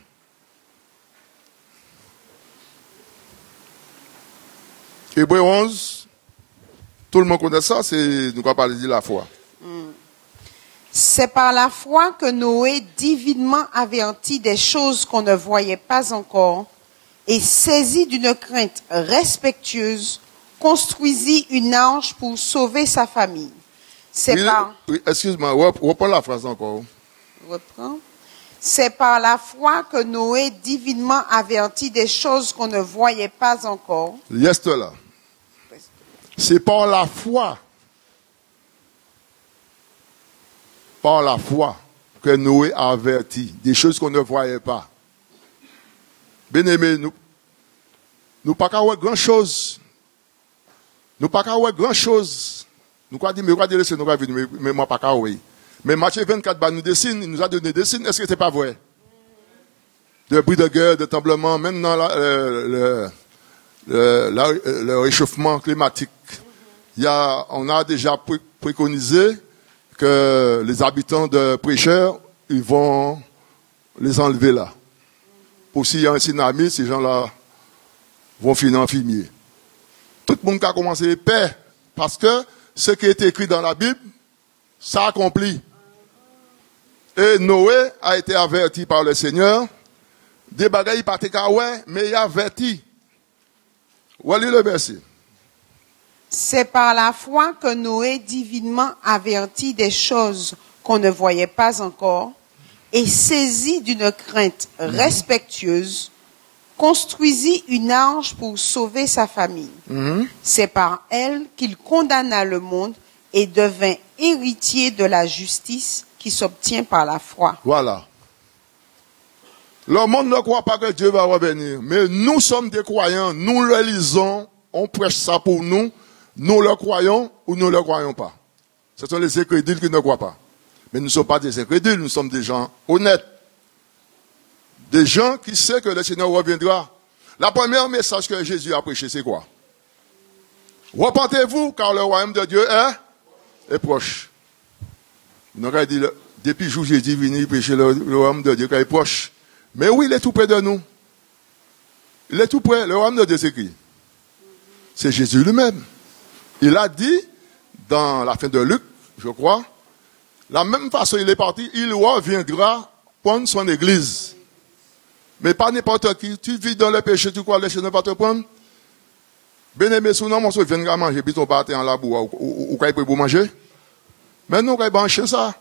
Hébreux 11, tout le monde connaît ça, c'est nous allons parler de la foi. C'est par la foi que Noé, divinement averti des choses qu'on ne voyait pas encore, et saisi d'une crainte respectueuse, construisit une arche pour sauver sa famille. C'est Oui, excuse-moi, reprends la phrase encore. Reprends. C'est par la foi que Noé, divinement averti des choses qu'on ne voyait pas encore. Reste là. C'est par la foi. Par la foi que Noé a averti des choses qu'on ne voyait pas. Bien-aimés, nous pas qu'à voir grand-chose. Nous pas qu'à voir grand-chose. Nous pas dire, mais regardez, nous pas venir, mais moi pas qu'à voir. Mais Matthieu 24, bah, nous dessine, il nous a donné des signes. Est-ce que c'est pas vrai? De bruits de guerre, de tremblements, maintenant le réchauffement climatique. On a déjà préconisé que les habitants de Prêcheurs, ils vont les enlever là. Pour s'il y a un tsunami, ces gens-là vont finir en fumier. Tout le monde a commencé à paix, parce que ce qui est écrit dans la Bible, ça accomplit. Et Noé a été averti par le Seigneur. Des bagailles pas mais il a averti. Voilà le verset. C'est par la foi que Noé, divinement averti des choses qu'on ne voyait pas encore, et saisi d'une crainte respectueuse, construisit une arche pour sauver sa famille. C'est par elle qu'il condamna le monde et devint héritier de la justice qui s'obtient par la foi. Voilà. Le monde ne croit pas que Dieu va revenir, mais nous sommes des croyants, nous le lisons, on prêche ça pour nous, nous le croyons ou nous ne le croyons pas. Ce sont les incrédules qui ne croient pas. Mais nous ne sommes pas des incrédules, nous sommes des gens honnêtes. Des gens qui savent que le Seigneur reviendra. La première message que Jésus a prêché, c'est quoi? Repentez-vous, car le royaume de Dieu est proche. Nous avons dit, depuis le jour où Jésus est venu prêcher le royaume de Dieu, qu'il est proche. Mais oui, il est tout près de nous. Il est tout près. Le royaume de Dieu, c'est qui? C'est Jésus lui-même. Il a dit, dans la fin de Luc, je crois, la même façon il est parti, il reviendra prendre son église. Mais pas n'importe qui. Tu vis dans le péché, tu crois que les choses ne vont pas te prendre? Bien-aimé, sinon, mon soeur vient manger, puis ton pâté en labour, ou qu'il peut manger. Mais non, qu'il manger ça.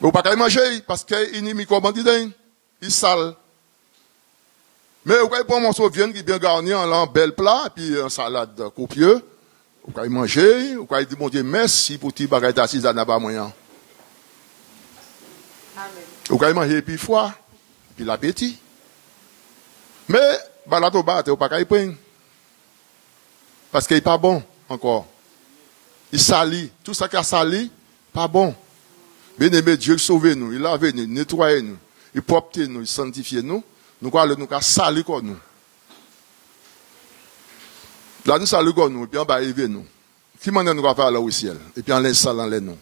Mais pas qu'il manger, parce qu'il est micro-bandit, il est sale. Mais vous pouvez mon soeur vient qui est bien garni en bel plat, puis en salade copieux. Vous pouvez manger, vous pouvez dire, mon Dieu, merci pour tes bagages d'assises à n'a moyen. Vous pouvez manger, puis foi, puis l'appétit. Mais, là, vous ne pouvez pas prendre. Parce qu'il n'est pas bon, encore. Il salit. Tout ça qui a sali, pas bon. Bien-aimé, Dieu sauve nous, il lave nous, il nettoie nous, il propre nous, il sanctifie nous. Nous allons nous salir comme nous. Là, nous saluons comme nous, et puis on va arriver nous. Qui m'en nous va faire là au ciel? Et puis on laisse ça dans les nous.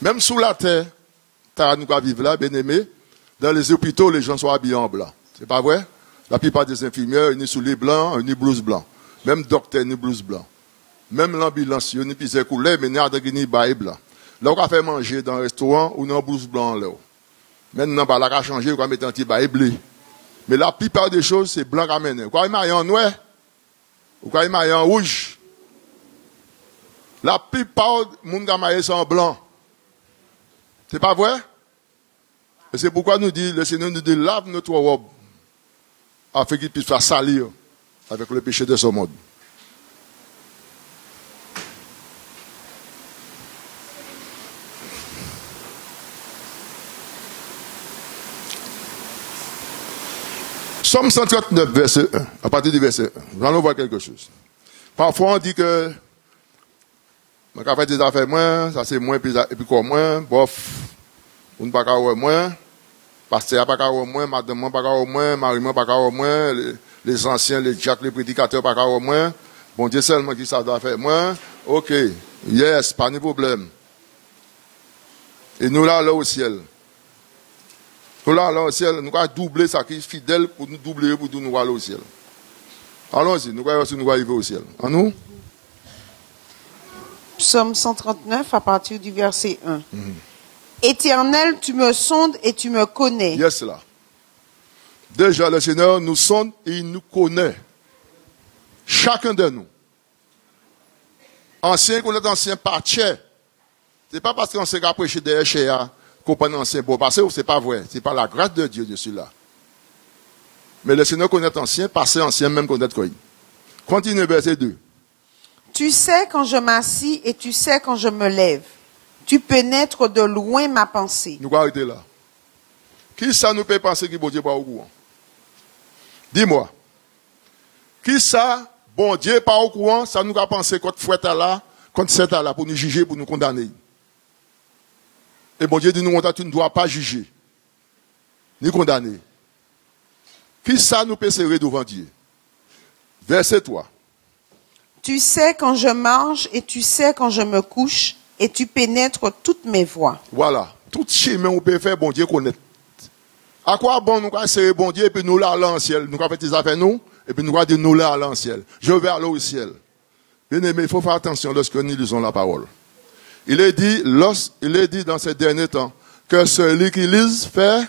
Même sous la terre, nous allons vivre là, bien-aimé. Dans les hôpitaux, les gens sont habillés en blanc. C'est pas vrai? La plupart des infirmières, ils sont sous les blancs, ils sont blouse blanc. Même docteur, ils sont blouse blanc. Même l'ambulance, ils sont pisé coulé, mais ils sont bail blanc. Là, on va faire manger dans un restaurant ou dans blouse blanc là. Maintenant, bah, là, on va changer, on va mettre un petit bail bleu. Mais la plupart des choses, c'est blanc à mener. Quoi, il y a en noir? Ou quoi, il y a en rouge? La plupart des gens sont en blanc. C'est pas vrai? Et c'est pourquoi nous dit, le Seigneur nous dit, lave notre robe, afin qu'il puisse faire salir avec le péché de ce monde. Somme 139, verset 1, à partir du verset 1. Nous allons voir quelque chose. Parfois, on dit que, on a fait des affaires moins, ça c'est moins, et puis quoi moins, bof, on ne peut pas avoir moins, pasteur pas avoir moins, madame pas avoir moins, mari pas avoir moins, les anciens, les diacres, les prédicateurs pas avoir moins, bon Dieu seulement qui savent faire moins, ok, yes, pas de problème. Et nous là au ciel. Nous là au ciel, nous allons doubler ça qui est fidèle pour nous doubler pour nous aller au ciel. Allons-y, nous allons arriver au ciel. En nous? Psaume 139 à partir du verset 1. Éternel, tu me sondes et tu me connais. Yes, là. Déjà, le Seigneur nous sonde et il nous connaît. Chacun de nous. Ancien qu'on est ancien parti. Ce n'est pas parce qu'on s'est prêché derrière chez qu'on prend ancien beau passé, ce n'est pas vrai. Ce n'est pas la grâce de Dieu dessus là. Mais le Seigneur connaît ancien, passé ancien, même connaît quoi. Continue verset 2. Tu sais quand je m'assis et tu sais quand je me lève. Tu pénètres de loin ma pensée. Nous allons arrêter là. Qui ça nous peut penser que bon Dieu n'est pas au courant? Dis-moi. Qui ça, bon Dieu n'est pas au courant, ça nous a pensé contre fouette là, contre cette là, pour nous juger, pour nous condamner. Et bon Dieu dit nous, tu ne dois pas juger, ni condamner. Qui ça nous peut serrer devant Dieu? Verset 3. Tu sais quand je mange et tu sais quand je me couche et tu pénètres toutes mes voies. Voilà. Tout chemin on peut faire, bon Dieu connaît. À quoi bon nous allons serrer bon Dieu et puis nous là aller en ciel? Nous allons faire des affaires nous et puis nous allons dire nous là aller en ciel. Je vais aller au ciel. Bien aimé, il faut faire attention lorsque nous lisons la parole. Il est dit dans ces derniers temps que celui qui lise fait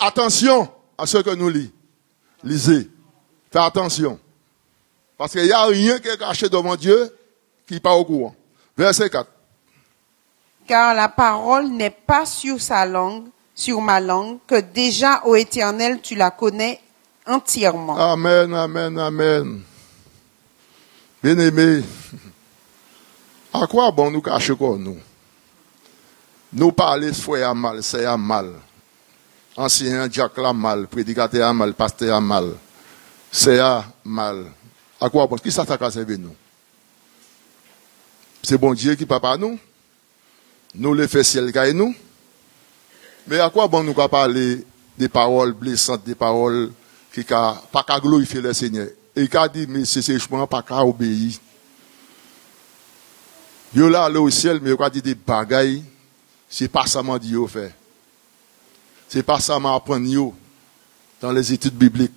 attention à ce que nous lisons. Lisez. Faites attention. Parce qu'il n'y a rien qui est caché devant Dieu qui n'est pas au courant. Verset 4. Car la parole n'est pas sur ma langue, que déjà, ô Éternel, tu la connais entièrement. Amen, amen, amen. Bien-aimés, à quoi bon nous cacher quoi nous? Nous parler frère mal, c'est à mal. Ancien diacre là mal, prédicateur à mal, pasteur à mal. C'est à mal. À quoi bon? Qui ça t'a servi nous? C'est bon Dieu qui papa nous. Nous les fait ciel gagne nous. Mais à quoi bon nous parler des paroles blessantes, des paroles qui pas qu'à glorifier le Seigneur? Et il a dit, mais c'est sèchement pas qu'à obéir. Yo là, allé au ciel, mais il a dit des bagailles, c'est pas ça m'a dit yo fait. C'est pas ça m'a appris yo dans les études bibliques,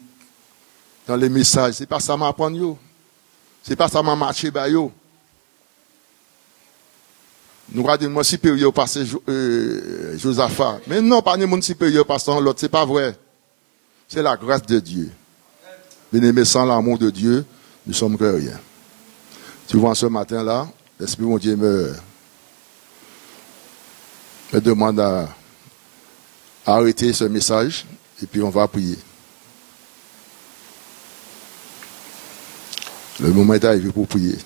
dans les messages. C'est pas ça m'a appris yo. C'est pas ça m'a marché ba yo. Nous avons dit, moi supérieur passer Josaphat. Mais non, pas ni mon supérieur passer l'autre, c'est pas vrai. C'est la grâce de Dieu. Bien-aimés, sans l'amour de Dieu, nous sommes que rien. Tu vois, ce matin-là, l'Esprit de Dieu me demande à arrêter ce message et puis on va prier. Le moment est arrivé pour prier.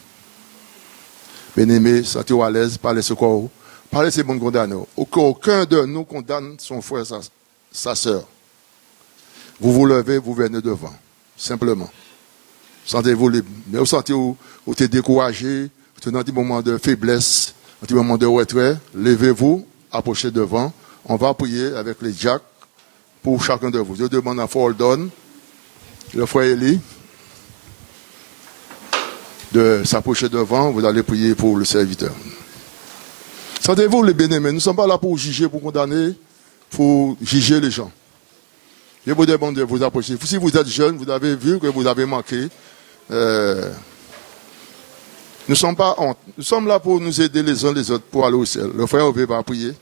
Bien-aimés, sentez-vous à l'aise, parlez ce corps, parlez ces bons condamnés. Aucun de nous condamne son frère, sa soeur. Vous vous levez, vous venez devant. Simplement. Sentez-vous libre. Mais vous sentez-vous découragé, vous êtes dans des moments de faiblesse, dans des moments de retrait, levez-vous, approchez devant. On va prier avec les diacres pour chacun de vous. Je demande à Fordon, le frère Élie, de s'approcher devant, vous allez prier pour le serviteur. Sentez-vous les bien-aimés, nous ne sommes pas là pour juger, pour condamner, pour juger les gens. Je vous demande de vous approcher. Si vous êtes jeune, vous avez vu que vous avez manqué. Nous ne sommes pas honte. Nous sommes là pour nous aider les uns les autres pour aller au ciel. Le frère Ové va prier.